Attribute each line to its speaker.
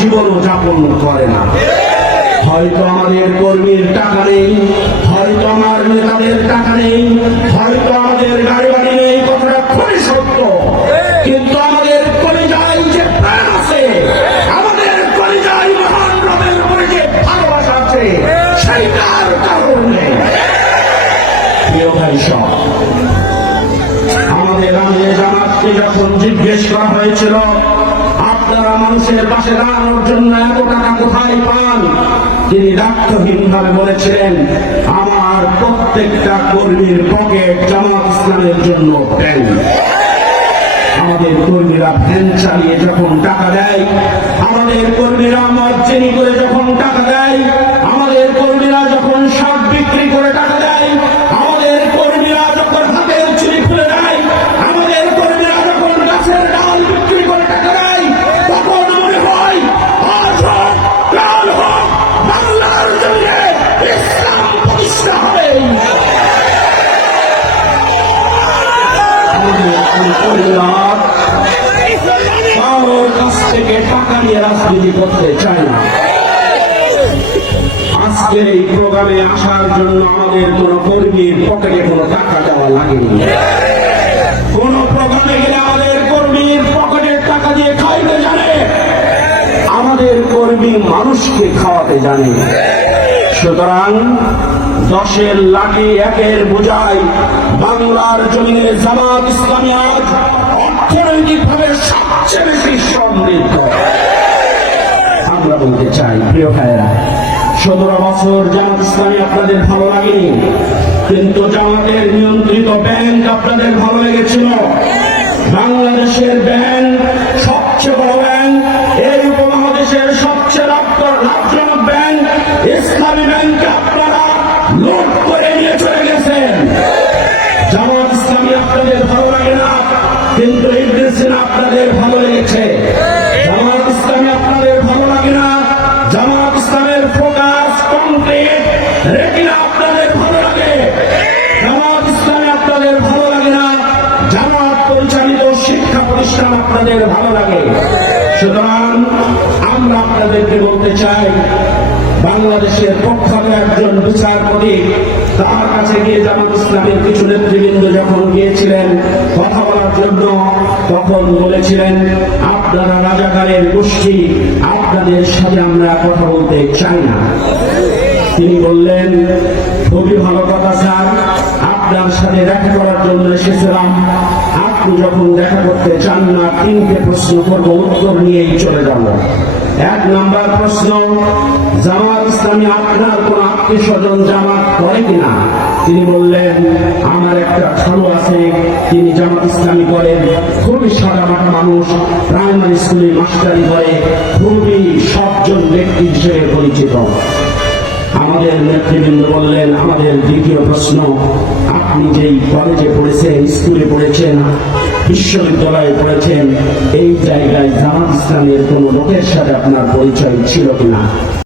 Speaker 1: জীবনও যাপন করে না। হয়তো আমাদের কর্মীর টাকা নেই, হয়তো আমার নেতাদের টাকা নেই, হয়তো আমাদের গাড়ি বাড়ি নেই, কথাটা খুবই সত্য। কিন্তু আমাদের কলিজায় যে প্রাণ আছে, আমাদের কলিজায় মহান রবের উপরে যে ভালোবাসা আছে, সেইটার কারণ নেই। প্রিয় ভাই সব, আমাদের আমির জামাতকে যখন জিজ্ঞেস করা হয়েছিল আপনারা মানুষের পাশে দাঁড়ানোর জন্য এত টাকা কোথায় পান? তিনি দায়িত্বহীন ভাবে বলেছিলেন, আমার প্রত্যেকটা কর্মীর পকেট জামাত ইসলামের জন্য দেন আমাদের কর্মীরা ভ্যান চালিয়ে যখন টাকা দেয়, আমাদের কর্মীরা মর্জেনি করে যখন টাকা দেয়, আমাদের কর্মীরা যখন শাক বিক্রি করে টাকা দেয় টাকা রাজনীতি করতে চায় না আজকের এই প্রোগ্রামে আসার জন্য আমাদের কোন কর্মীর পকেটে কোনো টাকা দেওয়া লাগেনি। কোন প্রোগ্রামে গেলে আমাদের কর্মীর পকেটের টাকা দিয়ে খাইতে জানে, আমাদের কর্মী মানুষকে খাওয়াতে জানে। সুতরাং দশের লাঠি একের বোঝায় বাংলার জমিনে জামাত ইসলামী আজ অর্থনৈতিকভাবে সবচেয়ে বেশি সমৃদ্ধ। চাই প্রিয় ভাইয়েরা। সতেরো বছর জামাত ইসলামী আপনাদের ভালো লাগেনি, কিন্তু জামাতের নিয়ন্ত্রিত ব্যাংক আপনাদের ভালো লেগেছিল। বাংলাদেশের ব্যাংক, সবচেয়ে বড় ব্যাংক, এই উপমহাদেশের সবচেয়ে লাভজনক ব্যাংক, ইসলামী ব্যাংকে আপনারা লুট করে নিয়ে চলে গেছেন। জামাত ইসলামী আপনাদের ভালো লাগে না, কিন্তু সিনহা আপনাদের ভালো জামাত ইসলামের ফোকাস কমপ্লিট রেটিনা আপনাদের ভালো লাগে? জামাত ইসলামে আপনাদের ভালো লাগে না? জামাত পরিচালিত শিক্ষা প্রতিষ্ঠান আপনাদের ভালো লাগে? সুতরাং আমরা আপনাদেরকে বলতে চাই, বাংলাদেশের প্রখ্যাত একজন বিচারপতি তার কাছে গিয়ে জামাত ইসলামের কিছু নেতৃবৃন্দ যখন গিয়েছিলেন কথা বলার জন্য, তখন বলেছিলেন, আপনারা রাজাকারের গোষ্ঠী, আপনাদের সাথে আমরা কথা বলতে চাই না। তিনি বললেন, খুবই ভালো কথা স্যার, আপনার সাথে দেখা করার জন্য এসেছিলাম। আপনি যখন দেখা করতে চান না, তিনটে প্রশ্ন করব, উত্তর নিয়েই চলে যাব। এক নম্বর প্রশ্ন জামাত ইসলামী আপনার কোন আত্মীয় স্বজন জামাত করে কিনা? তিনি বললেন, আমার একটা খালু আছে, তিনি জামাত ইসলামী করেন খুবই সাদা মাটা মানুষ, প্রাইমারি স্কুলে মাস্টারি করে, খুবই সবজন ব্যক্তি হিসেবে পরিচিত। আমাদের নেতৃবৃন্দ বললেন, আমাদের দ্বিতীয় প্রশ্ন, আপনি যেই কলেজে পড়েছেন স্কুলে পড়েছেন, বিশ্ববিদ্যালয়ে পড়েছেন, এই জায়গায় জামাত ইসলামের কোন লোকের সাথে আপনার পরিচয় ছিল কিনা?